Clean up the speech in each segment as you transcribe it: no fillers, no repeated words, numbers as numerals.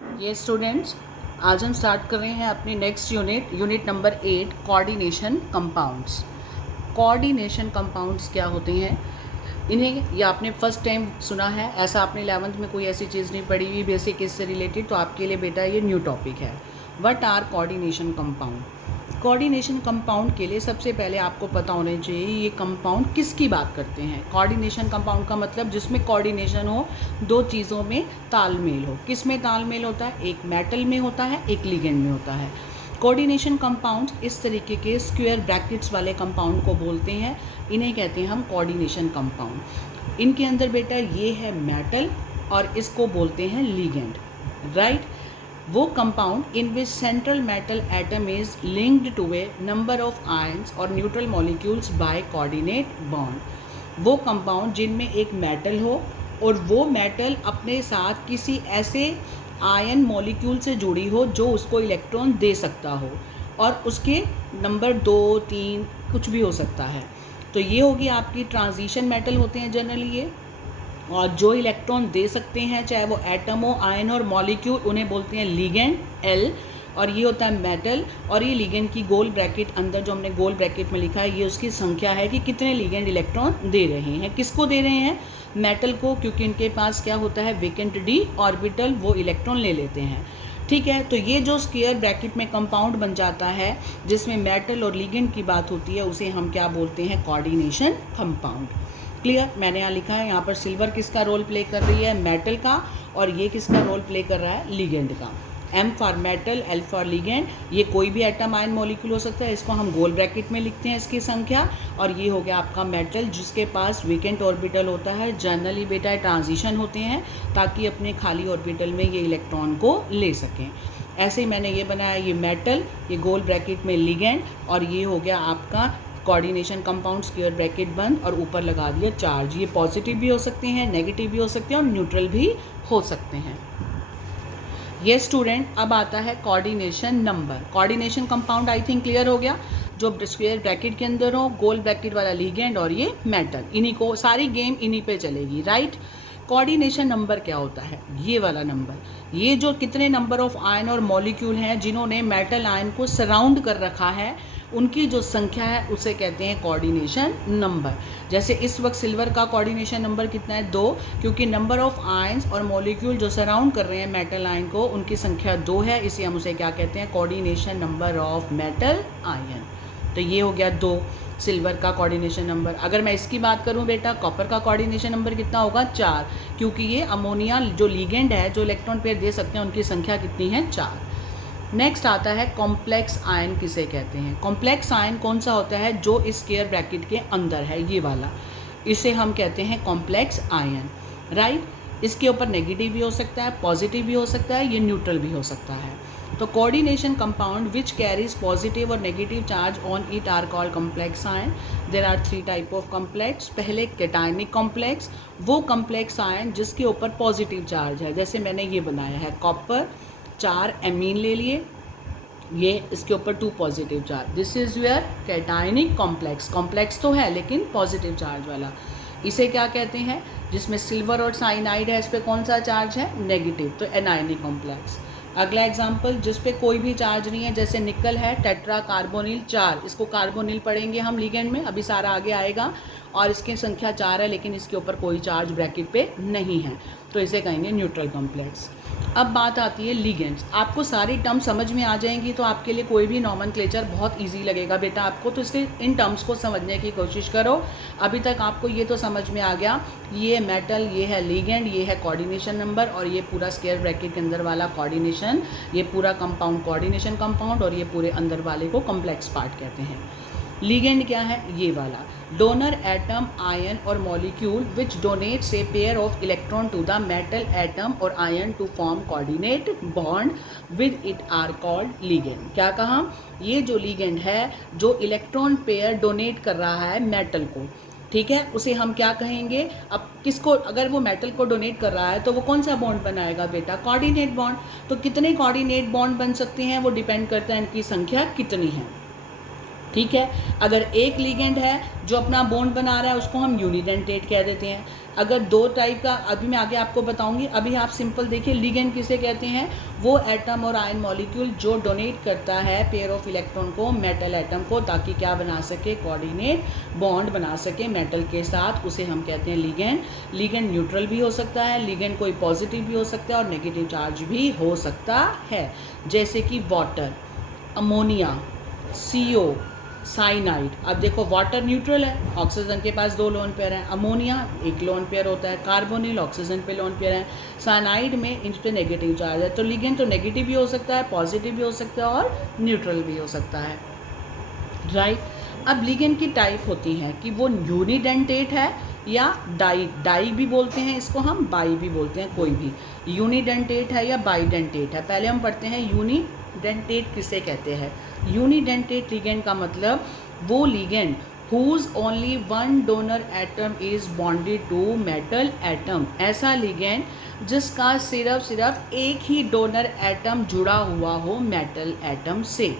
ये स्टूडेंट्स, आज हम स्टार्ट कर रहे हैं अपनी next unit number 8, coordination compounds. Coordination compounds क्या होते हैं? इन्हें ये आपने फर्स्ट टाइम सुना है, ऐसा आपने 11th में कोई ऐसी चीज़ नहीं पढ़ी हुई बेसिक इससे रिलेटेड, तो आपके लिए बेटा ये न्यू टॉपिक है। What are coordination compound? Coordination compound के लिए सबसे पहले आपको पता होना चाहिए ये कंपाउंड किसकी बात करते हैं। कोऑर्डिनेशन कंपाउंड का मतलब जिसमें कोऑर्डिनेशन हो, दो चीज़ों में तालमेल हो। किस में तालमेल होता है? एक मेटल में होता है, एक लिगेंड में होता है। कोऑर्डिनेशन कंपाउंड्स इस तरीके के स्क्वायर ब्रैकेट्स वाले कंपाउंड को बोलते हैं, इन्हें कहते हैं हम कोऑर्डिनेशन कंपाउंड। इनके अंदर बेटा ये है मेटल और इसको बोलते हैं लिगेंड, राइट। वो compound in which central metal atom is linked to a number of ions और neutral molecules by coordinate bond. वो कंपाउंड जिनमें एक मेटल हो और वो मेटल अपने साथ किसी ऐसे आयन मॉलिक्यूल से जुड़ी हो जो उसको इलेक्ट्रॉन दे सकता हो, और उसके नंबर 2, 3 कुछ भी हो सकता है। तो ये होगी आपकी ट्रांजिशन मेटल होते हैं जनरली ये, और जो इलेक्ट्रॉन दे सकते हैं चाहे वो एटम हो, आयन और मॉलिक्यूल, उन्हें बोलते हैं लिगेंड एल। और ये होता है मेटल, और ये लिगेंड की गोल ब्रैकेट अंदर जो हमने गोल ब्रैकेट में लिखा है ये उसकी संख्या है कि कितने लिगेंड इलेक्ट्रॉन दे रहे हैं। किसको दे रहे हैं? मेटल को, क्योंकि इनके पास क्या होता है वेकेंट डी ऑर्बिटल, वो इलेक्ट्रॉन ले लेते हैं। ठीक है, तो ये जो स्क्वायर ब्रैकेट में कंपाउंड बन जाता है जिसमें मेटल और लिगेंड की बात होती है उसे हम क्या बोलते हैं? Coordination compound. क्लियर? मैंने यहाँ लिखा है, यहाँ पर सिल्वर किसका रोल प्ले कर रही है? मेटल का। और ये किसका रोल प्ले कर रहा है? लिगेंड का। M for metal, L for ligand. ये कोई भी एटम आयन मॉलिक्यूल हो सकता है, इसको हम गोल ब्रैकेट में लिखते हैं इसकी संख्या। और ये हो गया आपका मेटल जिसके पास वेकेंट ऑर्बिटल होता है। जनरली बेटा ट्रांजिशन होते हैं ताकि अपने खाली ऑर्बिटल में ये इलेक्ट्रॉन को ले सकें। ऐसे ही मैंने ये बनाया, ये मेटल, ये गोल ब्रैकेट में लिगेंड, और ये हो गया आपका कोऑर्डिनेशन कंपाउंड स्क्वायर ब्रैकेट बंद, और ऊपर लगा दिया चार्ज। ये पॉजिटिव भी हो सकते हैं, नेगेटिव भी हो सकते हैं और न्यूट्रल भी हो सकते हैं। ये स्टूडेंट, अब आता है coordination number. Coordination compound I think clear हो गया, जो स्क्वायर ब्रैकेट के अंदर हो, गोल ब्रैकेट वाला लिगेंड और ये मेटल, इन्हीं को सारी गेम इन्हीं पे चलेगी, राइट। कोऑर्डिनेशन नंबर क्या होता है? ये वाला नंबर, ये जो कितने नंबर ऑफ आयन और मॉलिक्यूल हैं जिन्होंने मेटल आयन को सराउंड कर रखा है, उनकी जो संख्या है उसे कहते हैं कोऑर्डिनेशन नंबर। जैसे इस वक्त सिल्वर का कोऑर्डिनेशन नंबर कितना है? 2, क्योंकि नंबर ऑफ आयंस और मॉलिक्यूल जो सराउंड कर रहे हैं मेटल आयन को, उनकी संख्या 2 है, इसे हम उसे क्या कहते हैं? Coordination number of metal ion. तो ये हो गया 2 सिल्वर का कोऑर्डिनेशन नंबर। अगर मैं इसकी बात करूं बेटा, कॉपर का कोऑर्डिनेशन नंबर कितना होगा? 4, क्योंकि ये अमोनिया जो लिगेंड है, जो इलेक्ट्रॉन पेयर दे सकते हैं, उनकी संख्या कितनी है? 4। नेक्स्ट आता है कॉम्प्लेक्स आयन किसे कहते हैं? कॉम्प्लेक्स आयन कौन सा होता है? जो इस स्क्वायर ब्रैकेट के अंदर है, ये वाला, इसे हम कहते हैं कॉम्प्लेक्स आयन, राइट। इसके ऊपर नेगेटिव भी हो सकता है, पॉजिटिव भी हो सकता है, ये न्यूट्रल भी हो सकता है। तो coordination compound which carries positive और negative charge on it are called complex ion. There are 3 type of complex. पहले कैटायनिक कॉम्प्लेक्स, वो कॉम्प्लेक्स आयन जिसके ऊपर पॉजिटिव चार्ज है, जैसे मैंने ये बनाया है कॉपर, 4 एमीन ले लिए, ये इसके ऊपर 2 positive charge, this is your cationic complex. Complex तो है लेकिन पॉजिटिव चार्ज वाला, इसे क्या कहते हैं? जिसमें सिल्वर और साइनाइड है, इस पर कौन सा चार्ज है? नेगेटिव, तो एनायनिक कॉम्प्लेक्स। अगला एग्जाम्पल जिस पे कोई भी चार्ज नहीं है, जैसे निकल है, टेट्रा कार्बोनिल 4, इसको कार्बोनिल पढ़ेंगे हम लिगेंड में, अभी सारा आगे आएगा, और इसकी संख्या 4 है लेकिन इसके ऊपर कोई चार्ज ब्रैकेट पे नहीं है, तो इसे कहेंगे न्यूट्रल कॉम्प्लेक्स। अब बात आती है लिगेंड्स। आपको सारी टर्म समझ में आ जाएंगी तो आपके लिए कोई भी नॉमेनक्लेचर बहुत इजी लगेगा बेटा आपको, तो इसलिए इन टर्म्स को समझने की कोशिश करो। अभी तक आपको ये तो समझ में आ गया, ये मेटल, ये है लिगेंड, ये है कोऑर्डिनेशन नंबर, और ये पूरा स्क्वायर ब्रैकेट के अंदर वाला कोऑर्डिनेशन, ये पूरा कंपाउंड कोऑर्डिनेशन कंपाउंड, और ये पूरे अंदर वाले को कॉम्प्लेक्स पार्ट कहते हैं। लिगेंड क्या है? ये वाला, डोनर एटम, आयन और molecule which donates a pair of electron to the metal atom और ion to form coordinate bond with it are called ligand. क्या कहा? ये जो लिगेंड है, जो इलेक्ट्रॉन पेयर डोनेट कर रहा है मेटल को, ठीक है, उसे हम क्या कहेंगे? अब किसको, अगर वो मेटल को डोनेट कर रहा है तो वो कौन सा बॉन्ड बनाएगा बेटा? Coordinate bond. तो कितने कोऑर्डिनेट बॉन्ड बन सकते हैं वो डिपेंड करता है इनकी संख्या कितनी है। ठीक है। अगर एक लिगेंड है जो अपना बॉन्ड बना रहा है उसको हम यूनिडेंटेट कह देते हैं। अगर दो टाइप का, अभी मैं आगे आपको बताऊंगी, अभी आप सिंपल देखिए लिगेंड किसे कहते हैं, वो एटम और आयन मॉलिक्यूल जो डोनेट करता है पेयर ऑफ इलेक्ट्रॉन को मेटल एटम को, ताकि क्या बना सके, कोऑर्डिनेट बॉन्ड बना सके मेटल के साथ, उसे हम कहते हैं लिगेंड। लिगेंड न्यूट्रल भी हो सकता है, लिगेंड कोई पॉजिटिव भी हो सकता है और नेगेटिव चार्ज भी हो सकता है, जैसे कि वाटर, अमोनिया, CO, साइनाइड। अब देखो वाटर न्यूट्रल है, ऑक्सीजन के पास 2 लोन पेयर हैं, अमोनिया 1 लोन पेयर होता है, कार्बोनिल ऑक्सीजन पे लोन पेयर है, साइनाइड में इन पे नेगेटिव चार्ज है। तो लिगेंड तो नेगेटिव भी हो सकता है, पॉजिटिव भी हो सकता है और न्यूट्रल भी हो सकता है, राइट। अब लिगेंड की टाइप होती हैं कि वो यूनिडेंटेट है या डाई भी बोलते हैं इसको, हम बाई भी बोलते हैं, कोई भी यूनिडेंटेट है या बाईडेंटेट है। पहले हम पढ़ते हैं यूनिडेंटेट किसे कहते हैं। यूनिडेंटेट लिगेंड का मतलब वो ligand whose only one donor atom is bonded to metal atom, ऐसा लिगेंड जिसका सिर्फ एक ही डोनर एटम जुड़ा हुआ हो मेटल एटम से,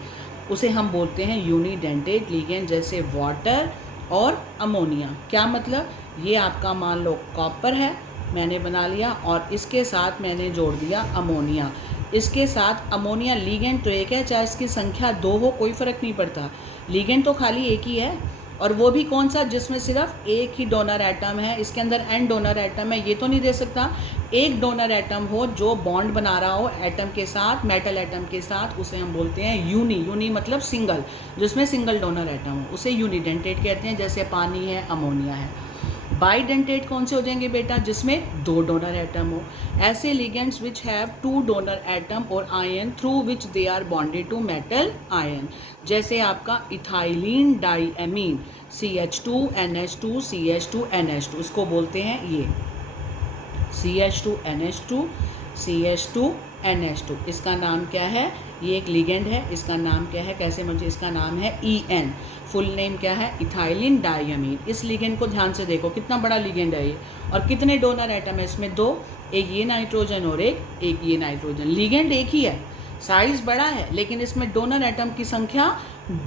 उसे हम बोलते हैं यूनिडेंटेट लिगेंड। जैसे वाटर और अमोनिया। क्या मतलब, ये आपका मान लो कॉपर है, मैंने बना लिया, और इसके साथ मैंने जोड़ दिया अमोनिया। इसके साथ अमोनिया, लिगेंड तो एक है, चाहे इसकी संख्या 2 हो कोई फ़र्क नहीं पड़ता, लिगेंड तो खाली एक ही है। और वो भी कौन सा, जिसमें सिर्फ एक ही डोनर एटम है, इसके अंदर n डोनर एटम है, ये तो नहीं दे सकता। एक डोनर एटम हो जो बॉन्ड बना रहा हो एटम के साथ, मेटल एटम के साथ, उसे हम बोलते हैं यूनी मतलब सिंगल, जिसमें सिंगल डोनर एटम हो, उसे यूनिडेंटेट कहते हैं। जैसे पानी है, अमोनिया है। बाईडेंटेट कौन से हो जाएंगे बेटा, जिसमें 2 डोनर एटम हो। ऐसे ligands which have 2 donor atom और ion through which they are bonded to metal ion. जैसे आपका इथाइलिन डाईएमीन, CH2NH2 CH2NH2, इसको बोलते हैं ये CH2NH2 CH2NH2, इसका नाम क्या है, ये एक लिगेंड है, इसका नाम क्या है, कैसे मुझे, इसका नाम है EN, फुल नेम क्या है, इथाइलिन डाईएमीन। इस लिगेंड को ध्यान से देखो, कितना बड़ा लिगेंड है ये, और कितने डोनर एटम है इसमें, 2, एक ये नाइट्रोजन और एक ये नाइट्रोजन। लिगेंड एक ही है, साइज बड़ा है, लेकिन इसमें डोनर एटम की संख्या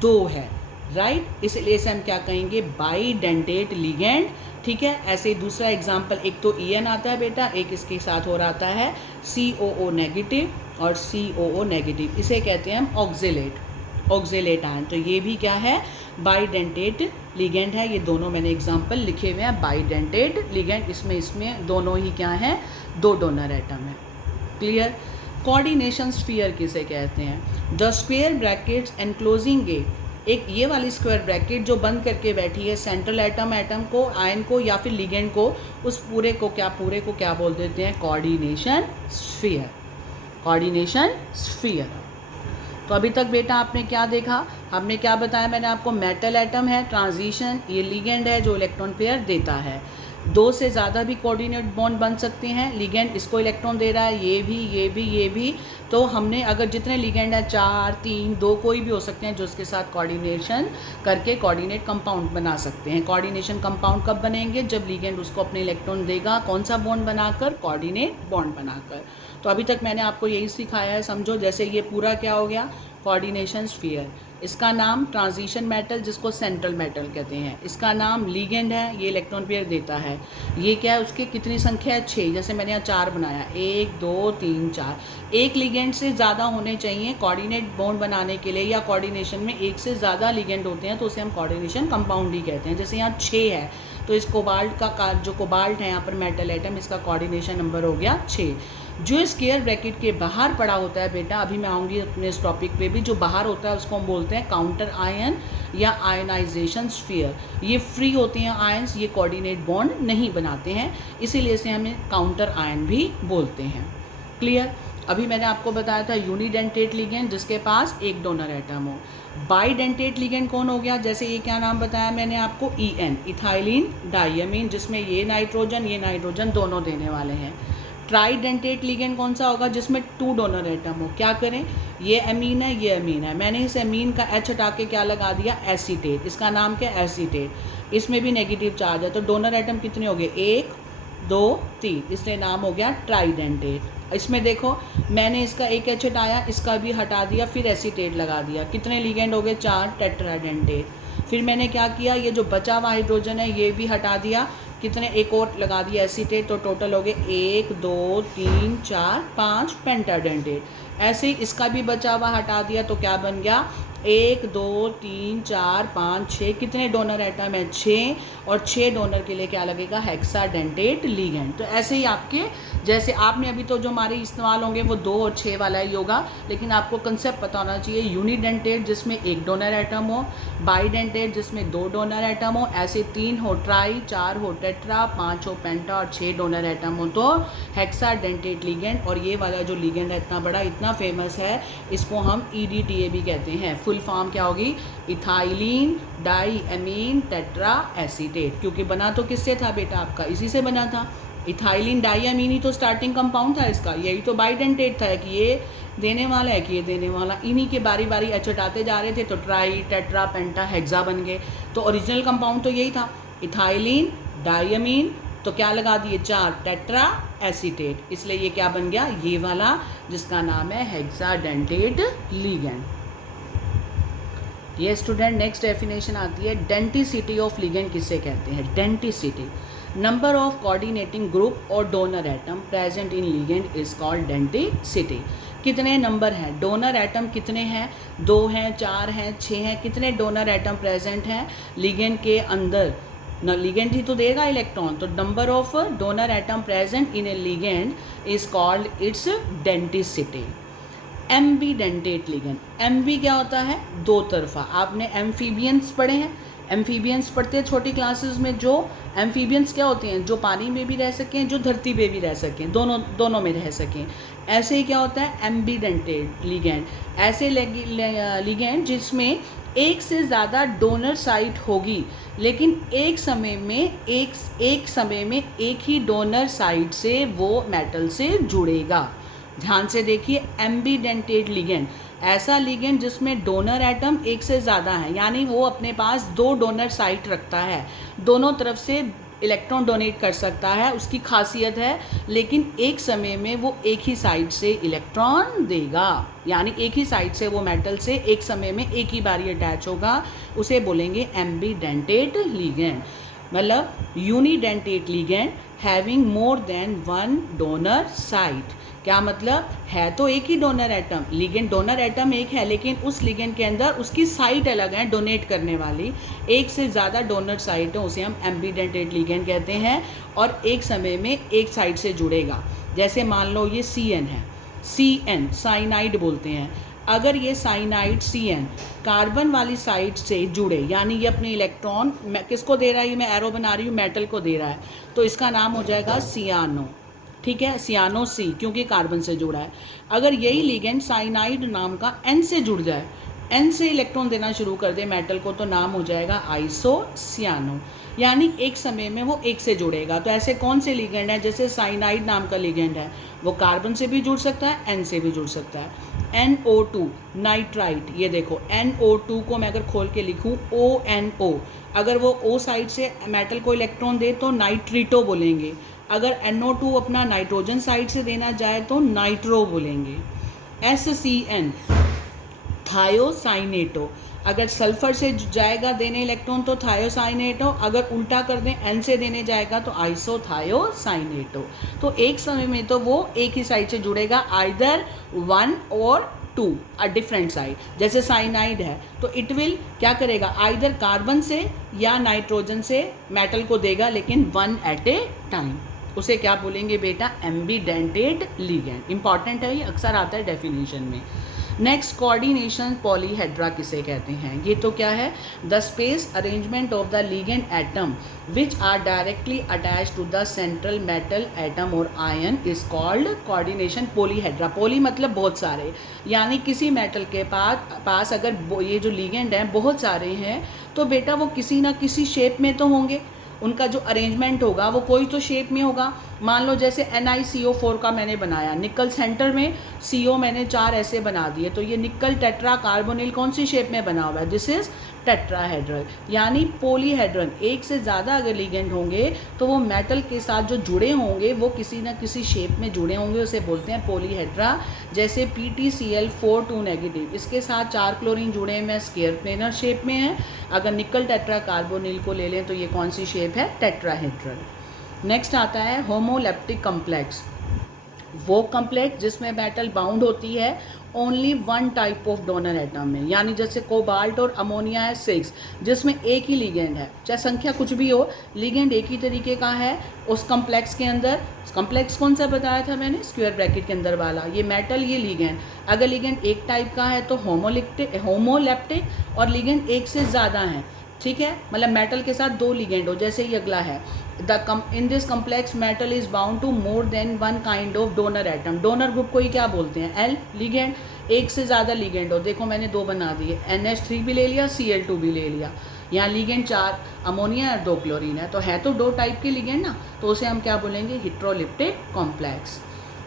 2 है, राइट। इसलिए इसे हम क्या कहेंगे, बाईडेंटेट लिगेंड, ठीक है। ऐसे ही दूसरा एग्जाम्पल, एक तो EN आता है बेटा, एक इसके साथ हो रहा आता है COO नेगेटिव और COO नेगेटिव, इसे कहते हैं हम ऑक्जेलेट आयन। तो ये भी क्या है, बाईडेंटेट लिगेंड है। ये दोनों मैंने एग्जाम्पल लिखे हुए हैं, बाईडेंटेट लिगेंड, इसमें दोनों ही क्या हैं, 2 डोनर एटम है, क्लियर। कोऑर्डिनेशन स्फीयर किसे कहते हैं, द स्क्वायर ब्रैकेट्स एनक्लोजिंग एक ये वाली स्क्वायर ब्रैकेट जो बंद करके बैठी है सेंट्रल एटम को, आयन को या फिर लिगेंड को, उस पूरे को क्या बोल देते हैं, कोऑर्डिनेशन स्फीयर। तो अभी तक बेटा आपने क्या देखा, हमने क्या बताया, मैंने आपको मेटल एटम है, ट्रांजिशन, ये लिगेंड है जो इलेक्ट्रॉन पेयर देता है। 2 से ज़्यादा भी कोऑर्डिनेट बॉन्ड बन सकते हैं, लिगेंड इसको इलेक्ट्रॉन दे रहा है, ये भी। तो हमने अगर जितने लिगेंड है, 4, 3, 2 कोई भी हो सकते हैं, जो उसके साथ कोऑर्डिनेशन करके कोऑर्डिनेट कंपाउंड बना सकते हैं। कोऑर्डिनेशन कंपाउंड कब बनेंगे, जब लिगेंड उसको अपने इलेक्ट्रॉन देगा, कौन सा बॉन्ड बनाकर, कोऑर्डिनेट बॉन्ड बनाकर। तो अभी तक मैंने आपको यही सिखाया है, समझो। जैसे ये पूरा क्या हो गया, कोऑर्डिनेशन स्फीयर, इसका नाम ट्रांजिशन मेटल जिसको सेंट्रल मेटल कहते हैं, इसका नाम लिगेंड है, ये इलेक्ट्रॉन पेयर देता है। ये क्या है, उसकी कितनी संख्या है, 6, जैसे मैंने यहाँ 4 बनाया, 1 2 3 4। एक लिगेंड से ज़्यादा होने चाहिए कोऑर्डिनेट बॉन्ड बनाने के लिए, या कोऑर्डिनेशन में एक से ज़्यादा लिगेंड होते हैं तो उसे हम कोऑर्डिनेशन कंपाउंड ही कहते हैं। जैसे यहाँ 6 है, तो इस कोबाल्ट का जो कोबाल्ट है यहाँ पर मेटल एटम, इसका कोऑर्डिनेशन नंबर हो गया 6। जो स्क्वायर ब्रैकेट के बाहर पड़ा होता है बेटा, अभी मैं आऊँगी अपने इस टॉपिक पे भी, जो बाहर होता है उसको हम बोलते हैं काउंटर आयन या आयनाइजेशन स्फीयर। ये फ्री होते हैं आयंस, ये कोऑर्डिनेट बॉन्ड नहीं बनाते हैं, इसीलिए इसे हमें काउंटर आयन भी बोलते हैं, क्लियर। अभी मैंने आपको बताया था यूनिडेंटेट लिगेंड जिसके पास एक डोनर एटम हो। बाईडेंटेट लिगेंड कौन हो गया, जैसे ये क्या नाम बताया मैंने आपको, EN, इथाइलिन डाईएमीन, जिसमें ये नाइट्रोजन दोनों देने वाले हैं। ट्राईडेंटेट लिगेंड कौन सा होगा, जिसमें 2 डोनर एटम हो। क्या करें, ये अमीन है, ये अमीन है, मैंने इस अमीन का H हटा के क्या लगा दिया, एसीटेट, इसका नाम क्या, एसीटेट, इसमें भी नेगेटिव चार्ज है, तो डोनर एटम कितने हो गए, 1 2 3, इसलिए नाम हो गया ट्राईडेंटेट, इसमें देखो मैंने इसका एक एच हटाया, इसका भी हटा दिया, फिर एसीटेट लगा दिया। कितने लिगेंड हो गए? 4 टेट्राडेंटेट। फिर मैंने क्या किया, ये जो बचा हुआ हाइड्रोजन है ये भी हटा दिया, कितने एक और लगा दिया एसीटेट, तो टोटल हो गए 1 2 3 4 5 पेंटाडेंटेट। ऐसे ही इसका भी बचा हुआ हटा दिया तो क्या बन गया? 1 2 3 4 5 6, कितने डोनर एटम है? 6, और 6 डोनर के लिए क्या लगेगा? Hexadentate ligand. तो ऐसे ही आपके जैसे आपने अभी तो जो हमारे इस्तेमाल होंगे वो 2 और 6 वाला ही होगा, लेकिन आपको कंसेप्ट पता होना चाहिए। यूनिडेंटेट जिसमें 1 डोनर एटम हो, बाईडेंटेट जिसमें 2 डोनर एटम हो, ऐसे 3 हो ट्राई, 4 हो टेट्रा, 5 हो पेंटा और 6 डोनर एटम हो तो हेक्साडेंटेट लिगेंड। और ये वाला जो लिगेंड है इतना बड़ा, इतना फेमस है, इसको हम EDTA भी कहते हैं। फुल फॉर्म क्या होगी? Ethylene diamine tetra acetate. क्योंकि बना तो किससे था बेटा? आपका इसी से बना था। इथाइलिन डाईएमीन ही तो स्टार्टिंग कंपाउंड था इसका, यही तो बाईडेंटेट था कि ये देने वाला है कि ये देने वाला। इन्हीं के बारी बारी एच हटाते जा रहे थे तो ट्राई टेट्रा पेंटा हेक्सा बन गए। तो ओरिजिनल कंपाउंड तो यही था, इथाइलिन डाईएमीन, तो क्या लगा दिए? 4 टेट्रा एसीटेट, इसलिए ये क्या बन गया? ये वाला जिसका नाम है हेक्साडेंटेट लिगेंड। ये स्टूडेंट नेक्स्ट डेफिनेशन आती है डेंटिसिटी ऑफ लिगेंड किसे कहते हैं? Denticity, number of coordinating group और donor atom present in ligand is called denticity. कितने नंबर हैं? डोनर एटम कितने हैं? 2 हैं, 4 हैं, 6 हैं। कितने डोनर एटम प्रेजेंट हैं लिगेंड के अंदर? न लिगेंड ही तो देगा इलेक्ट्रॉन, तो number of donor atom present in a ligand is called its denticity. Ambidentate ligand, Aamby क्या होता है? 2 तरफा। आपने एम्फीबियंस पढ़े हैं, एम्फीबियंस पढ़ते हैं छोटी क्लासेस में। जो एम्फीबियंस क्या होते हैं? जो पानी में भी रह सकें, जो धरती पे भी रह सकें, दोनों में रह सकें। ऐसे ही क्या होता है? एम्बीडेंटेट लिगेंड, ऐसे लिगेंड जिसमें एक से ज़्यादा डोनर साइट होगी, लेकिन एक समय में एक ही डोनर साइट से वो मेटल से जुड़ेगा। ध्यान से देखिए, एम्बीडेंटेट लिगेंड, ऐसा लिगेंड जिसमें डोनर एटम एक से ज़्यादा है, यानी वो अपने पास 2 डोनर साइट रखता है, दोनों तरफ से इलेक्ट्रॉन डोनेट कर सकता है, उसकी खासियत है। लेकिन एक समय में वो एक ही साइड से इलेक्ट्रॉन देगा, यानी एक ही साइड से वो मेटल से एक समय में एक ही बार अटैच होगा, उसे बोलेंगे एम्बीडेंटेट लिगेंड। मतलब unidentate ligand having more than 1 donor site. क्या मतलब? है तो एक ही donor atom, ligand donor atom एक है, लेकिन उस लिगेंड के अंदर उसकी साइट अलग है डोनेट करने वाली। एक से ज़्यादा डोनर साइट है, उसे हम एम्बीडेंटेट लिगेंड कहते हैं, और एक समय में एक साइड से जुड़ेगा। जैसे मान लो ये CN है, CN साइनाइड बोलते हैं। अगर ये साइनाइड CN कार्बन वाली साइड से जुड़े, यानी ये अपने इलेक्ट्रॉन किसको दे रहा है? ये मैं एरो बना रही हूँ, मेटल को दे रहा है, तो इसका नाम हो जाएगा सियानो। ठीक है, सियानो C, क्योंकि कार्बन से जुड़ा है। अगर यही लिगेंड साइनाइड नाम का N से जुड़ जाए, N से इलेक्ट्रॉन देना शुरू कर दे मेटल को, तो नाम हो जाएगा आइसोसियानो, यानी एक समय में वो एक से जुड़ेगा। तो ऐसे कौन से लिगेंड है? जैसे साइनाइड नाम का लिगेंड है, वो कार्बन से भी जुड़ सकता है, N से भी जुड़ सकता है। NO2 नाइट्राइट, ये देखो NO2 को मैं अगर खोल के लिखूँ ONO, अगर वो O साइड से मेटल को इलेक्ट्रॉन दे तो नाइट्रिटो बोलेंगे। अगर NO2 अपना नाइट्रोजन साइड से देना जाए तो नाइट्रो बोलेंगे। SCN थायोसाइनेटो, अगर सल्फर से जाएगा देने इलेक्ट्रॉन तो थायोसाइनेटो, अगर उल्टा कर दें N से देने जाएगा तो आइसोथायोसाइनेटो। तो एक समय में तो वो एक ही साइड से जुड़ेगा, आइदर 1 और 2 अ डिफरेंट साइड। जैसे साइनाइड है तो इट विल क्या करेगा? आइदर कार्बन से या नाइट्रोजन से मेटल को देगा, लेकिन 1 एट ए टाइम। उसे क्या बोलेंगे बेटा? Ambidentate ligand. इंपॉर्टेंट है, ये अक्सर आता है डेफिनेशन में। नेक्स्ट, कोऑर्डिनेशन पॉलीहेड्रा किसे कहते हैं? ये तो क्या है? The space arrangement of the ligand atom which are directly attach to the central metal atom और ion is called coordination polyhedra. Poly मतलब बहुत सारे, यानी किसी मेटल के पास अगर ये जो लिगेंड हैं बहुत सारे हैं तो बेटा वो किसी ना किसी शेप में तो होंगे, उनका जो अरेंजमेंट होगा वो कोई तो शेप में होगा। मान लो जैसे NiCO4 का मैंने बनाया, निकल सेंटर में CO मैंने 4 ऐसे बना दिए, तो ये निकल टेट्रा कार्बोनिल कौन सी शेप में बना हुआ है? दिस इज़ टेट्राहेड्रल, यानी पॉलीहेड्रल। एक से ज़्यादा अगर लिगेंड होंगे तो वो मेटल के साथ जो जुड़े होंगे वो किसी न किसी शेप में जुड़े होंगे, उसे बोलते हैं पॉलीहेड्रा। जैसे PTCl4 2 नेगेटिव, इसके साथ 4 क्लोरीन जुड़े हैं, स्क्वायर प्लेनर शेप में है। अगर निकल टेट्रा कार्बोनिल को ले लें तो ये कौन सी शेप है? टेट्राहेड्रल। नेक्स्ट आता है होमोलेप्टिक कम्प्लेक्स, वो कम्प्लेक्स जिसमें मेटल बाउंड होती है only one type of donor atom में, यानी जैसे कोबाल्ट और अमोनिया है 6, जिसमें एक ही लिगेंड है, चाहे संख्या कुछ भी हो, लिगेंड एक ही तरीके का है उस कम्प्लेक्स के अंदर। कम्प्लेक्स कौन सा बताया था मैंने? स्क्वायर ब्रैकेट के अंदर वाला, ये मेटल, ये लिगेंड। अगर लिगेंड एक टाइप का है तो होमोलेप्टिक, और लिगेंड एक से ज़्यादा है, ठीक है, मतलब मेटल के साथ 2 लिगेंड हो, जैसे ये अगला है, in this complex metal is bound to more than one kind of donor atom. Donor group को ही क्या बोलते हैं? L, ligand. एक से ज़्यादा लिगेंड हो, देखो मैंने 2 बना दिए, NH3 भी ले लिया, Cl2 भी ले लिया, यहाँ लिगेंड 4 अमोनिया और 2 क्लोरीन है, तो है तो 2 टाइप के लिगेंड ना, तो उसे हम क्या बोलेंगे? हेटेरोलिप्टिक कॉम्प्लेक्स।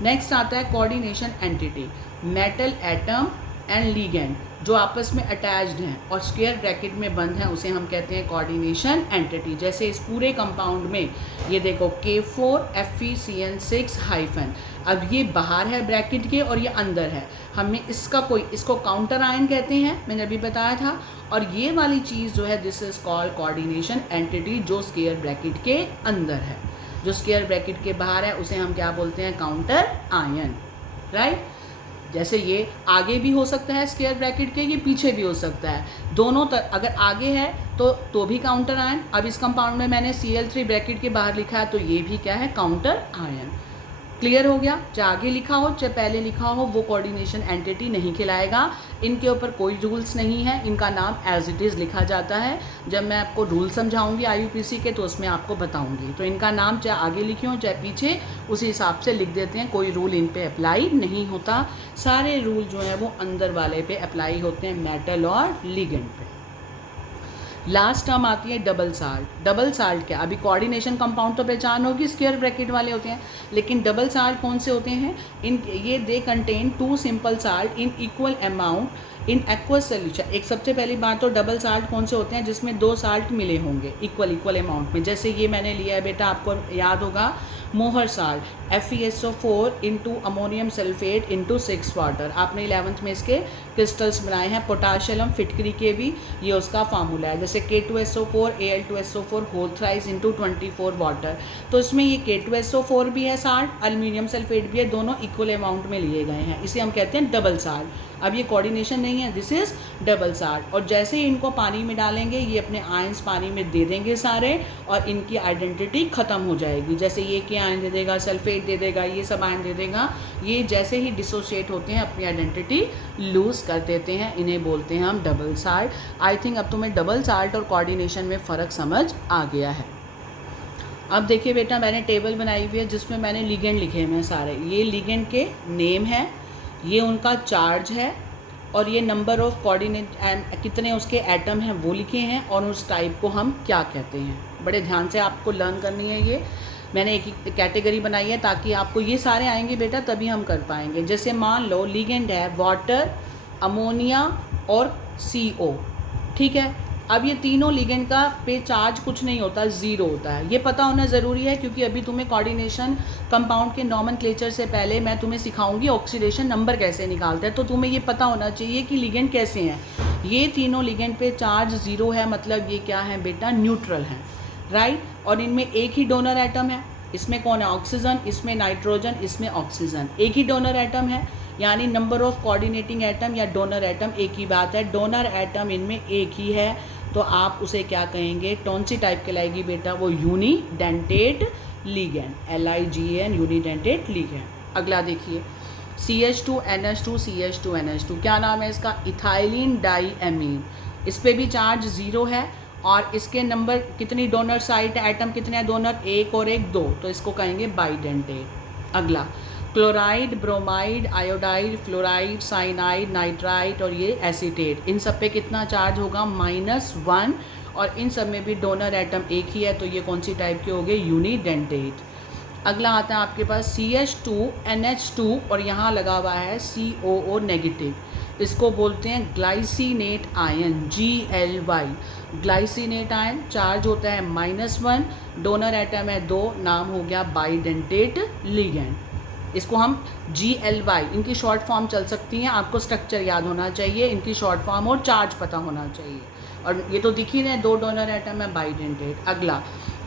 नेक्स्ट आता है coordination entity, metal atom and ligand जो आपस में अटैच्ड हैं और स्क्वायर ब्रैकेट में बंद हैं, उसे हम कहते हैं कोऑर्डिनेशन एंटिटी। जैसे इस पूरे कंपाउंड में ये देखो K4FeCN6 हाइफन, अब ये बाहर है ब्रैकेट के और ये अंदर है, हमें इसको काउंटर आयन कहते हैं, मैंने अभी बताया था। और ये वाली चीज़ जो है this is called coordination entity, जो स्क्वायर ब्रैकेट के अंदर है। जो स्क्वायर ब्रैकेट के बाहर है उसे हम क्या बोलते हैं? Counter ion, right. जैसे ये आगे भी हो सकता है स्क्वायर ब्रैकेट के, ये पीछे भी हो सकता है, दोनों अगर आगे है तो भी काउंटर आयन। अब इस कंपाउंड में मैंने Cl3 ब्रैकेट के बाहर लिखा है, तो ये भी क्या है? Counter ion. क्लियर हो गया? चाहे आगे लिखा हो चाहे पहले लिखा हो, वो कोऑर्डिनेशन एंटिटी नहीं कहलाएगा। इनके ऊपर कोई रूल्स नहीं है, इनका नाम एज इट इज़ लिखा जाता है। जब मैं आपको रूल समझाऊंगी IUPAC के तो उसमें आपको बताऊंगी, तो इनका नाम चाहे आगे लिखे हो चाहे पीछे, उसी हिसाब से लिख देते हैं, कोई रूल इन पे अप्लाई नहीं होता। सारे रूल जो हैं वो अंदर वाले पे अप्लाई होते हैं, मेटल और लिगेंड पे। लास्ट टर्म आती है डबल साल्ट। डबल साल्ट क्या? अभी कोऑर्डिनेशन कंपाउंड तो पहचान होगी, स्क्वायर ब्रैकेट वाले होते हैं, लेकिन डबल साल्ट कौन से होते हैं? ये they contain 2 simple salt in equal amount in aqueous solution. एक सबसे पहली बात तो डबल साल्ट कौन से होते हैं? जिसमें 2 साल्ट मिले होंगे इक्वल अमाउंट में। जैसे ये मैंने लिया है बेटा, आपको याद होगा, मोहर salt FeSO4 into ammonium sulphate into 6 water. आपने 11th में इसके क्रिस्टल्स बनाए हैं, पोटाशियम फिटकरी के भी, ये उसका फार्मूला है। जैसे K2SO4 Al2SO4 whole thrice into 24 water, तो इसमें ये K2SO4 भी है साल्ट, एल्यूमिनियम सल्फेट भी है, दोनों इक्वल अमाउंट में लिए गए हैं, इसे हम कहते हैं डबल साल्ट। अब ये कोऑर्डिनेशन नहीं है, दिस इज डबल साल्ट। और जैसे ही इनको पानी में डालेंगे, ये अपने आयंस पानी में दे देंगे सारे, और इनकी आइडेंटिटी ख़त्म हो जाएगी। जैसे ये के आयन दे देगा, सल्फेट दे देगा, ये सब आयन दे देगा, ये जैसे ही डिसोशिएट होते हैं अपनी आइडेंटिटी लूज़ कर देते हैं, इन्हें बोलते हैं हम डबल साल्ट। आई थिंक अब तुम्हें डबल साल्ट और कोऑर्डिनेशन में फ़र्क समझ आ गया है। अब देखिए बेटा, मैंने टेबल बनाई हुई है जिसमें मैंने लिगेंड लिखे हुए हैं सारे। ये लिगेंड के नेम है, ये उनका चार्ज है, और ये नंबर ऑफ कोऑर्डिनेट एंड कितने उसके एटम हैं वो लिखे हैं, और उस टाइप को हम क्या कहते हैं। बड़े ध्यान से आपको लर्न करनी है। ये मैंने एक कैटेगरी बनाई है ताकि आपको ये सारे आएंगे बेटा, तभी हम कर पाएंगे। जैसे मान लो लिगेंड है वाटर, अमोनिया और CO, ठीक है। अब ये तीनों लिगेंड का पे चार्ज कुछ नहीं होता, 0 होता है। ये पता होना ज़रूरी है, क्योंकि अभी तुम्हें कोऑर्डिनेशन कंपाउंड के नॉमेनक्लेचर से पहले मैं तुम्हें सिखाऊंगी ऑक्सीडेशन नंबर कैसे निकालते हैं, तो तुम्हें ये पता होना चाहिए कि लिगेंड कैसे हैं। ये तीनों लिगेंड पे चार्ज 0 है, मतलब ये क्या है बेटा? न्यूट्रल हैं, राइट। और इनमें एक ही डोनर एटम है, इसमें कौन है? ऑक्सीजन, इसमें नाइट्रोजन, इसमें ऑक्सीजन। एक ही डोनर एटम है, यानी नंबर ऑफ कोऑर्डिनेटिंग एटम या डोनर एटम एक ही बात है। डोनर एटम इनमें एक ही है, तो आप उसे क्या कहेंगे? कौन सी टाइप कहलाएगी बेटा? वो unidentate ligand, LIGN, unidentate ligand. अगला देखिए, CH2NH2 CH2NH2, क्या नाम है इसका? इथाइलिन डाईएमीन। इस पे भी चार्ज 0 है, और इसके नंबर कितनी डोनर साइट है? एटम कितने हैं डोनर? 1 और 1 2, तो इसको कहेंगे बाइडेंटेट। अगला chloride, bromide, iodide, fluoride, cyanide, nitride और ये एसीटेट, इन सब पे कितना चार्ज होगा? -1, और इन सब में भी डोनर एटम एक ही है, तो ये कौन सी टाइप के हो गए? यूनिडेंटेट। अगला आता है आपके पास CH2NH2 और यहाँ लगा हुआ है COO नेगेटिव, इसको बोलते हैं glycinate ion, GLY। Glycinate ion charge होता है -1, डोनर एटम है 2, नाम हो गया बाइडेंटेट लिगेंड, इसको हम GLY, इनकी शॉर्ट फॉर्म चल सकती हैं, आपको स्ट्रक्चर याद होना चाहिए, इनकी शॉर्ट फॉर्म और चार्ज पता होना चाहिए। और ये तो दिख ही रहे 2 डोनर एटम है बाइडेंटेट। अगला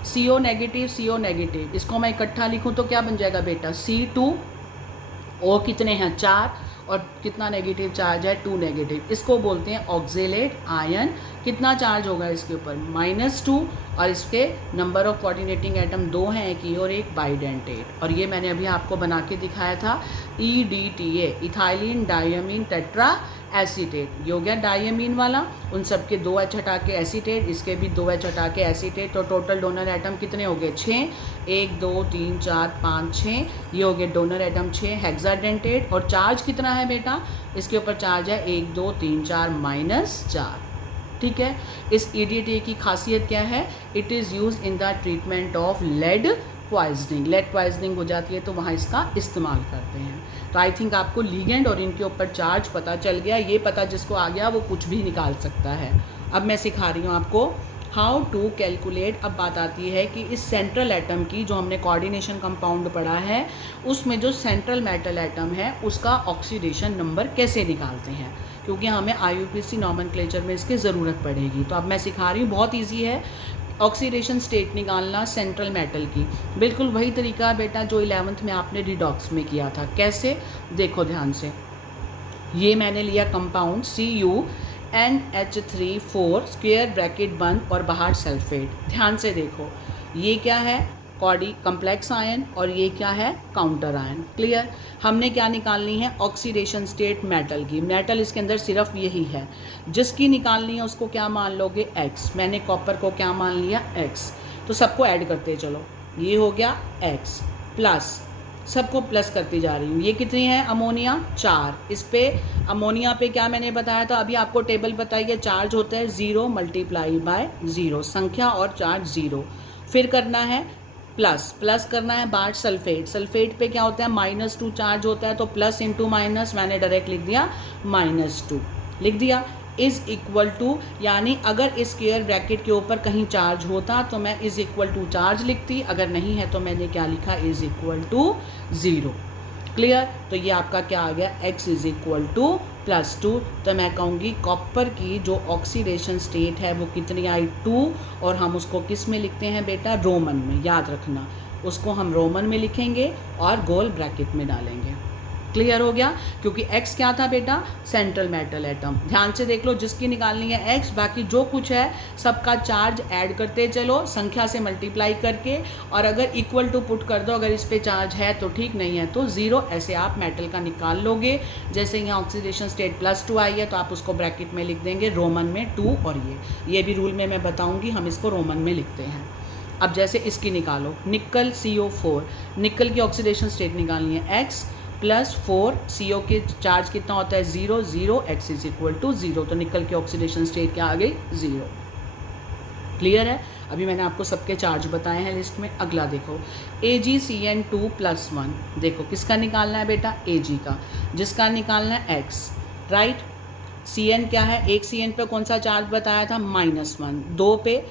CO नेगेटिव, इसको मैं इकट्ठा लिखूं तो क्या बन जाएगा बेटा, C2O कितने हैं 4, और कितना नेगेटिव चार्ज है 2 नेगेटिव, इसको बोलते हैं ऑक्जेलेट आयन। कितना चार्ज होगा इसके ऊपर -2, और इसके नंबर ऑफ कोऑर्डिनेटिंग एटम 2 हैं, एक ई और एक बाइडेंटेट। और ये मैंने अभी आपको बना के दिखाया था EDTA, ethylene diamine tetra acetate, ये हो गया डायमीन वाला, उन सब के 2H हटा के एसीटेट, इसके भी 2H हटा के एसीटेट, तो टोटल डोनर एटम कितने हो गए 6, 1 2 3 4 5 6, ये हो गए डोनर एटम 6 हेक्साडेंटेट। और चार्ज कितना है बेटा, इसके ऊपर चार्ज है 1 2 3 4 -4, ठीक है। इस EDTA की खासियत क्या है, it is use in the treatment of lead poisoning हो जाती है तो वहाँ इसका इस्तेमाल करते हैं। तो आई थिंक आपको लीगेंड और इनके ऊपर चार्ज पता चल गया, ये पता जिसको आ गया वो कुछ भी निकाल सकता है। अब मैं सिखा रही हूँ आपको हाउ टू कैलकुलेट। अब बात आती है कि इस सेंट्रल एटम की, जो हमने कोऑर्डिनेशन कंपाउंड पढ़ा है, उसमें जो सेंट्रल मेटल एटम है उसका ऑक्सीडेशन नंबर कैसे निकालते हैं, क्योंकि हमें IUPAC नॉमेनक्लेचर में इसकी ज़रूरत पड़ेगी। तो अब मैं सिखा रही हूँ, बहुत ईजी है ऑक्सीडेशन स्टेट निकालना सेंट्रल मेटल की। बिल्कुल वही तरीका बेटा जो 11th में आपने रिडॉक्स में किया था। कैसे, देखो ध्यान से, ये मैंने लिया कंपाउंड CuNH3 4 स्क्वायर ब्रैकेट बंद और बाहर सल्फेट। ध्यान से देखो, ये क्या है कॉडी कम्प्लेक्स आयन और ये क्या है काउंटर आयन। क्लियर। हमने क्या निकालनी है, ऑक्सीडेशन स्टेट मेटल की। मेटल इसके अंदर सिर्फ यही है, जिसकी निकालनी है उसको क्या मान लोगे X। मैंने कॉपर को क्या मान लिया X। तो सबको ऐड करते चलो, ये हो गया X प्लस, सबको प्लस करती जा रही हूँ। ये कितनी है अमोनिया 4, इस पे अमोनिया पे क्या मैंने बताया था अभी आपको, टेबल बताइए, चार्ज होता है 0 × 0, संख्या और चार्ज 0। फिर करना है प्लस करना है बाद सल्फेट पे क्या होता है -2 चार्ज होता है, तो प्लस इंटू माइनस, मैंने डायरेक्ट लिख दिया -2 लिख दिया, इज़ इक्वल टू, यानी अगर इस स्क्वायर ब्रैकेट के ऊपर कहीं चार्ज होता तो मैं इज़ इक्वल टू चार्ज लिखती, अगर नहीं है तो मैंने क्या लिखा, इज़ इक्वल टू 0। क्लियर। तो ये आपका क्या आ गया, X इज़ इक्वल टू +2। तो मैं कहूँगी कॉपर की जो ऑक्सीडेशन स्टेट है वो कितनी आई 2, और हम उसको किस में लिखते हैं बेटा, रोमन में। याद रखना, उसको हम रोमन में लिखेंगे और गोल ब्रैकेट में डालेंगे। क्लियर हो गया, क्योंकि X क्या था बेटा, सेंट्रल मेटल एटम। ध्यान से देख लो, जिसकी निकालनी है X, बाकी जो कुछ है सबका चार्ज ऐड करते चलो संख्या से मल्टीप्लाई करके, और अगर इक्वल टू पुट कर दो, अगर इस पे चार्ज है तो ठीक, नहीं है तो 0। ऐसे आप मेटल का निकाल लोगे। जैसे यहाँ ऑक्सीडेशन स्टेट +2 आई है तो आप उसको ब्रैकेट में लिख देंगे रोमन में 2, और ये भी रूल में मैं बताऊँगी, हम इसको रोमन में लिखते हैं। अब जैसे इसकी निकालो, निकल CO4, निकल की ऑक्सीडेशन स्टेट निकालनी है X +4, CO के चार्ज कितना होता है 0 0, X इज इक्वल टू 0। तो निकल की ऑक्सीडेशन स्टेट क्या आ गई 0। क्लियर है। अभी मैंने आपको सबके चार्ज बताए हैं लिस्ट में। अगला देखो AgCN2+1, देखो किसका निकालना है बेटा, Ag का, जिसका निकालना है X, राइट। Cn क्या है, एक Cn पे कौन सा चार्ज बताया था, -1, 2 पे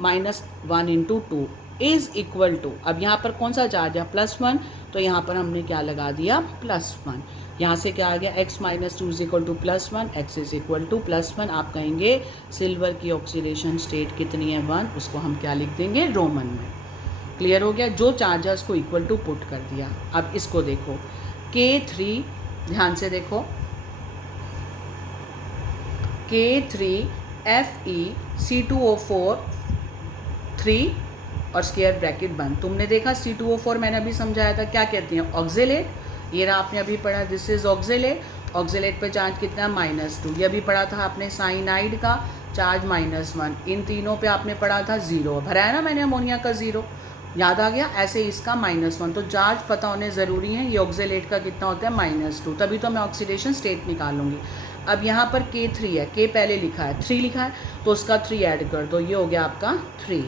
-1 × 2 इज़ इक्वल टू, अब यहाँ पर कौन सा चार्ज है +1, तो यहाँ पर हमने क्या लगा दिया +1। यहाँ से क्या आ गया, X - 2 is equal to +1, X is equal to +1। आप कहेंगे सिल्वर की ऑक्सीडेशन स्टेट कितनी है 1, उसको हम क्या लिख देंगे रोमन में। क्लियर हो गया, जो चार्ज है उसको इक्वल टू पुट कर दिया। अब इसको देखो K3, ध्यान से देखो K3FeC2O4 3 और स्क्वायर ब्रैकेट बंद। तुमने देखा C2O4 मैंने अभी समझाया था, क्या कहती हैं ऑक्जेलेट। ये रहा आपने अभी पढ़ा, दिस इज ऑक्जेलेट। ऑक्जेलेट पे चार्ज कितना है -2। ये अभी पढ़ा था आपने साइनाइड का चार्ज -1। इन तीनों पे आपने पढ़ा था 0, भराया ना मैंने अमोनिया का 0, याद आ गया। ऐसे इसका -1, तो चार्ज पता होने ज़रूरी है। ये ऑक्जेलेट का कितना होता है -2, तभी तो मैं ऑक्सीडेशन स्टेट निकालूंगी। अब यहाँ पर K3 है, K पहले लिखा है, 3 लिखा है, तो उसका 3 ऐड कर दो, ये हो गया आपका 3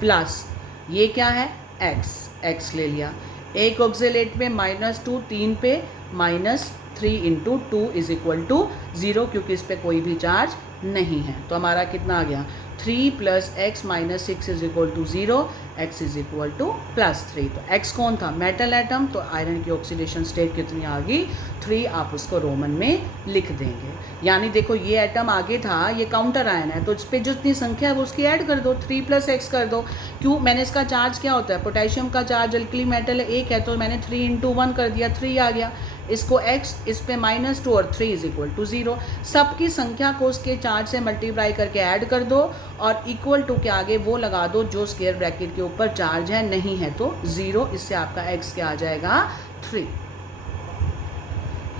प्लस, ये क्या है एक्स ले लिया, एक ऑक्सीलेट में -2, 3 पे -3 इंटू 2 इज इक्वल टू 0, क्योंकि इस पर कोई भी चार्ज नहीं है। तो हमारा कितना आ गया 3 + x - 6 is equal to 0, x is equal to +3। तो x कौन था, मेटल एटम, तो आयरन की ऑक्सीडेशन स्टेट कितनी आ गई 3, आप उसको रोमन में लिख देंगे। यानी देखो ये एटम आगे था, ये काउंटर आयन है, तो इस पर जितनी संख्या है वो उसकी ऐड कर दो, 3 + x कर दो। क्यों, मैंने इसका चार्ज क्या होता है, पोटेशियम का चार्ज अल्कली मेटल 1 है, तो मैंने 3 × 1 कर दिया, 3 आ गया। इसको x, इस पे -2 और 3 इज इक्वल टू 0। सबकी संख्या को उसके चार्ज से मल्टीप्लाई करके ऐड कर दो और इक्वल टू के आगे वो लगा दो जो स्क्वायर ब्रैकेट के ऊपर चार्ज है, नहीं है तो 0। इससे आपका x क्या आ जाएगा 3।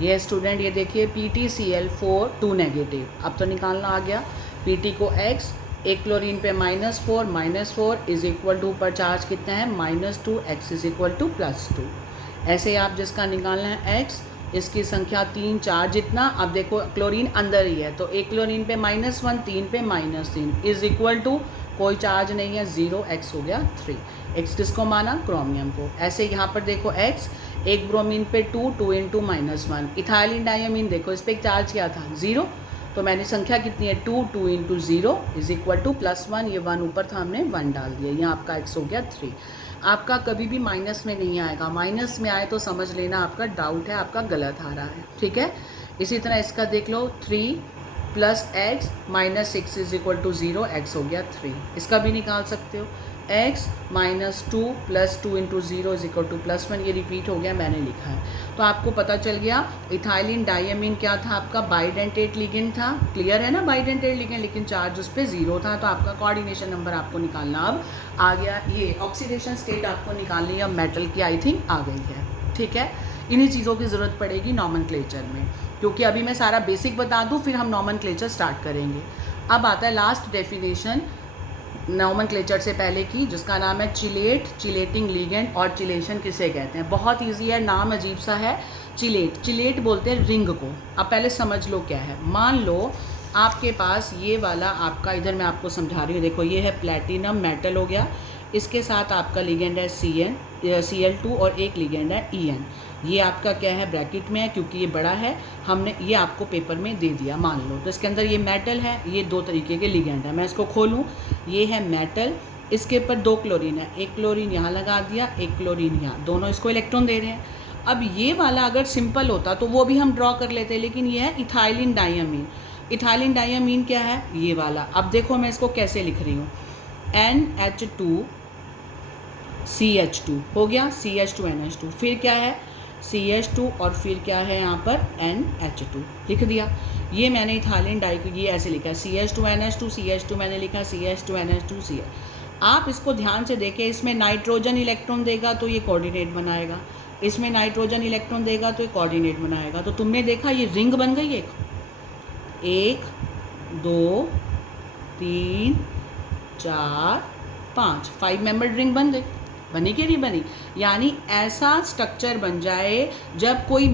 ये स्टूडेंट ये देखिए PtCl4 2 नेगेटिव, अब तो निकालना आ गया। Pt को x, एक क्लोरीन पे -4 इज इक्वल टू ऊपर चार्ज कितना है -2, x इज इक्वल टू +2। ऐसे ही आप जिसका निकालना है x, इसकी संख्या 3 4 जितना, अब देखो क्लोरीन अंदर ही है, तो एक क्लोरीन पे -1, 3 पे -3 इज इक्वल टू कोई चार्ज नहीं है 0, x हो गया 3। x किसको माना, क्रोमियम को। ऐसे यहाँ पर देखो x, एक ब्रोमीन पे 2 × -1, इथाइलिन डायमीन देखो इस पर एक चार्ज क्या था 0, तो मैंने संख्या कितनी है 2 × 0 इज इक्वल टू +1, ये 1 ऊपर था हमने 1 डाल दिया, यहाँ आपका x हो गया 3। आपका कभी भी माइनस में नहीं आएगा, माइनस में आए तो समझ लेना आपका डाउट है, आपका गलत आ रहा है, ठीक है। इसी तरह इसका देख लो 3 + x - 6 is equal to 0, x हो गया 3। इसका भी निकाल सकते हो, x - 2 + 2 × 0 इज इक्वल टू +1, ये रिपीट हो गया, मैंने लिखा है। तो आपको पता चल गया इथाइलिन डायमीन क्या था, आपका बाइडेंटेट लिगेंड था, क्लियर है ना, बाइडेंटेट लिगेंड, लेकिन चार्ज उस पर 0 था, तो आपका कोऑर्डिनेशन नंबर आपको निकालना अब आ गया। ये ऑक्सीडेशन स्टेट आपको निकालनी है, अब मेटल की आई थिंक आ गई है, ठीक है। इन्हीं चीज़ों की ज़रूरत पड़ेगी नॉमेनक्लेचर में, क्योंकि अभी मैं सारा बेसिक बता दूँ फिर हम नॉमेनक्लेचर स्टार्ट करेंगे। अब आता है लास्ट डेफिनेशन नॉमेनक्लेचर से पहले की, जिसका नाम है चिलेट, चिलेटिंग लिगेंड, और चिलेशन किसे कहते हैं, बहुत इजी है, नाम अजीब सा है। चिलेट बोलते हैं रिंग को। अब पहले समझ लो क्या है। मान लो आपके पास ये वाला आपका, इधर मैं आपको समझा रही हूँ, देखो ये है प्लैटिनम मेटल हो गया, इसके साथ आपका लिगेंड है Cl2 और एक लिगेंड है En। ये आपका क्या है, ब्रैकेट में है क्योंकि ये बड़ा है, हमने ये आपको पेपर में दे दिया मान लो। तो इसके अंदर ये मेटल है, ये 2 तरीके के लिगेंड है। मैं इसको खोलूँ, ये है मेटल, इसके ऊपर 2 क्लोरीन है, एक क्लोरीन यहाँ लगा दिया, एक क्लोरीन यहाँ, दोनों इसको इलेक्ट्रॉन दे रहे हैं। अब ये वाला अगर सिंपल होता तो वो भी हम ड्रॉ कर लेते, लेकिन ये है इथाइलिन डायमीन। इथाइलिन डायमीन क्या है, ये वाला। अब देखो मैं इसको कैसे लिख रही हूँ, NH2CH2 हो गया, CH2NH2, फिर क्या है CH2 और फिर क्या है यहाँ पर NH2 लिख दिया। ये मैंने इथाइलिन डाई को ये ऐसे लिखा है, CH2NH2, CH2 मैंने लिखा, CH2NH2 CH। आप इसको ध्यान से देखें, इसमें नाइट्रोजन इलेक्ट्रॉन देगा तो ये कोऑर्डिनेट बनाएगा, इसमें नाइट्रोजन इलेक्ट्रॉन देगा तो ये कोऑर्डिनेट बनाएगा। तो तुमने देखा ये रिंग बन गई, एक 2 3 4 5 5 मेंबर्ड रिंग बन गई, बनी कि नहीं बनी। यानी ऐसा स्ट्रक्चर बन जाए जब कोई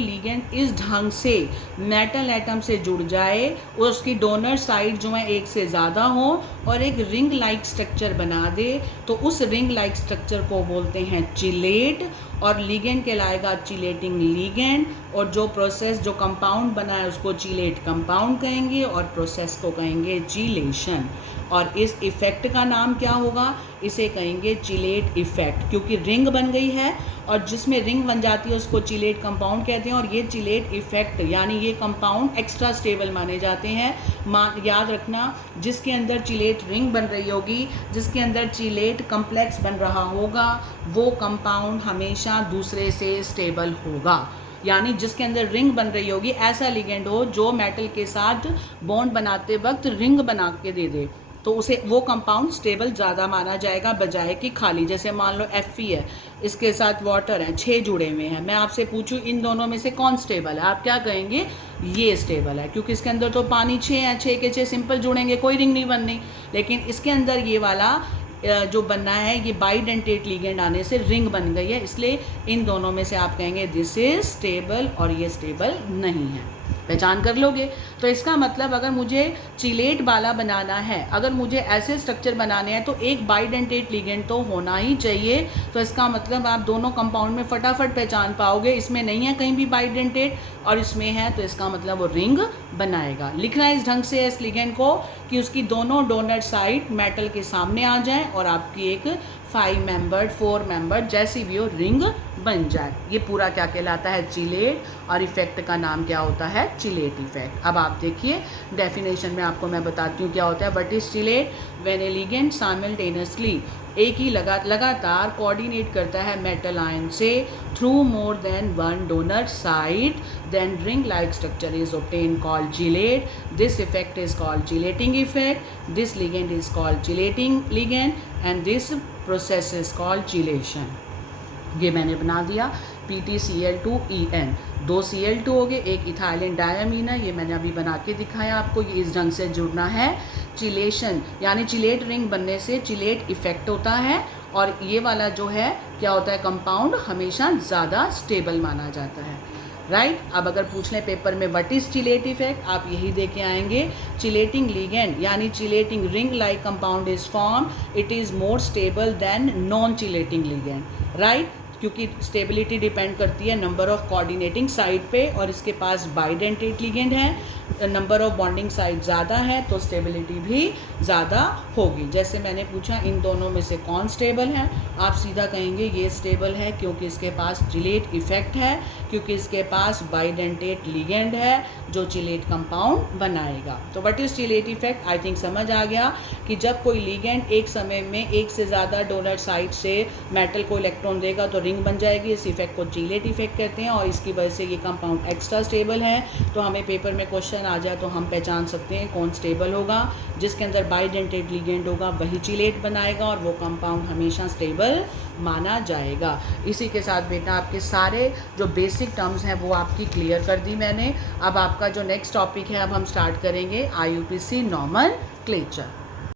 लिगेंड इस ढंग से मेटल एटम से जुड़ जाए और उसकी डोनर साइड जो है एक से ज़्यादा हो और एक रिंग लाइक स्ट्रक्चर बना दे, तो उस रिंग लाइक स्ट्रक्चर को बोलते हैं चिलेट, और लिगेंड कहलाएगा चिलेटिंग लिगेंड, और जो प्रोसेस जो कंपाउंड बना है उसको चिलेट कंपाउंड कहेंगे और प्रोसेस को कहेंगे चिलेशन। और इस इफ़ेक्ट का नाम क्या होगा, इसे कहेंगे चिलेट इफ़ेक्ट, क्योंकि रिंग बन गई है और जिसमें रिंग बन जाती है उसको चिलेट कंपाउंड कहते हैं। और ये चिलेट इफ़ेक्ट यानी ये कंपाउंड एक्स्ट्रा स्टेबल माने जाते हैं। याद रखना, जिसके अंदर चिलेट रिंग बन रही होगी, जिसके अंदर चिलेट कम्प्लेक्स बन रहा होगा, वो कंपाउंड हमेशा दूसरे से स्टेबल होगा। यानी जिसके अंदर रिंग बन रही होगी, ऐसा लिगेंड हो जो मेटल के साथ बॉन्ड बनाते वक्त रिंग बना के दे दे, तो उसे वो कंपाउंड स्टेबल ज़्यादा माना जाएगा बजाय कि खाली। जैसे मान लो Fe है, इसके साथ वाटर है, 6 जुड़े हुए हैं, मैं आपसे पूछूं इन दोनों में से कौन स्टेबल है, आप क्या कहेंगे, ये स्टेबल है, क्योंकि इसके अंदर तो पानी 6 है, 6 के 6 सिंपल जुड़ेंगे, कोई रिंग नहीं बननी। लेकिन इसके अंदर ये वाला जो बनना है, ये बाइडेंटेट लिगेंड आने से रिंग बन गई है, इसलिए इन दोनों में से आप कहेंगे दिस इज स्टेबल और ये स्टेबल नहीं है। पहचान कर लोगे। तो इसका मतलब अगर मुझे चिलेट वाला बनाना है, अगर मुझे ऐसे स्ट्रक्चर बनाने हैं तो एक बाइडेंटेट लिगेंड तो होना ही चाहिए। तो इसका मतलब आप दोनों कंपाउंड में फटाफट पहचान पाओगे, इसमें नहीं है कहीं भी बाइडेंटेट और इसमें है, तो इसका मतलब वो रिंग बनाएगा। लिखना इस ढंग से है इस लिगेंड को कि उसकी दोनों डोनर साइड मेटल के सामने आ जाएं और आपकी एक 5 मेंबर्ड 4 मेंबर्ड जैसी भी हो रिंग बन जाए। ये पूरा क्या कहलाता है? चिलेट, और इफेक्ट का नाम क्या होता है? Chelate effect. अब आप देखिए डेफिनेशन में आपको मैं बताती हूँ क्या होता है। What is chelate? When a ligand simultaneously, एक ही लगातार कोऑर्डिनेट करता है मेटल आयन से through more than one donor side, then ring like structure is obtained called chilate. This effect is called chelating effect. This ligand is called chelating ligand and this process is called chelation. ये मैंने बना दिया PtCl2En, 2 Cl2 हो गए, एक ethylene diamine है, ये मैंने अभी बना के दिखाया आपको। ये इस ढंग से जुड़ना है। चिलेशन यानी चिलेट रिंग बनने से चिलेट इफेक्ट होता है और ये वाला जो है क्या होता है? कंपाउंड हमेशा ज़्यादा स्टेबल माना जाता है। राइट अब अगर पूछ लें पेपर में व्हाट इज चिलेट इफेक्ट, आप यही दे के आएंगे। चिलेटिंग लिगेंड यानी chelating ring like compound is form, it is more stable then non chelating ligand. Right क्योंकि स्टेबिलिटी डिपेंड करती है नंबर ऑफ कोऑर्डिनेटिंग साइड पे, और इसके पास बाइडेंटेट लिगेंड है, नंबर ऑफ बॉन्डिंग साइड ज़्यादा है तो स्टेबिलिटी भी ज़्यादा होगी। जैसे मैंने पूछा इन दोनों में से कौन स्टेबल है, आप सीधा कहेंगे ये स्टेबल है क्योंकि इसके पास चिलेट इफेक्ट है, क्योंकि इसके पास बाइडेंटेट लिगेंड है जो चिलेट कंपाउंड बनाएगा। तो what is chelate effect? I think समझ आ गया कि जब कोई लिगेंड एक समय में एक से ज़्यादा डोनर साइड से मेटल को इलेक्ट्रॉन देगा तो रिंग बन जाएगी। इस इफेक्ट को चिलेट इफेक्ट कहते हैं और इसकी वजह से ये कंपाउंड एक्स्ट्रा स्टेबल है। तो हमें पेपर में क्वेश्चन आ जाए तो हम पहचान सकते हैं कौन स्टेबल होगा। जिसके अंदर बाइडेंटेट लिगेंड होगा वही चिलेट बनाएगा और वो कंपाउंड हमेशा स्टेबल माना जाएगा। इसी के साथ बेटा आपके सारे जो बेसिक टर्म्स हैं वो आपकी क्लियर कर दी मैंने। अब आपका जो नेक्स्ट टॉपिक है अब हम स्टार्ट करेंगे IUPAC नॉमेनक्लेचर।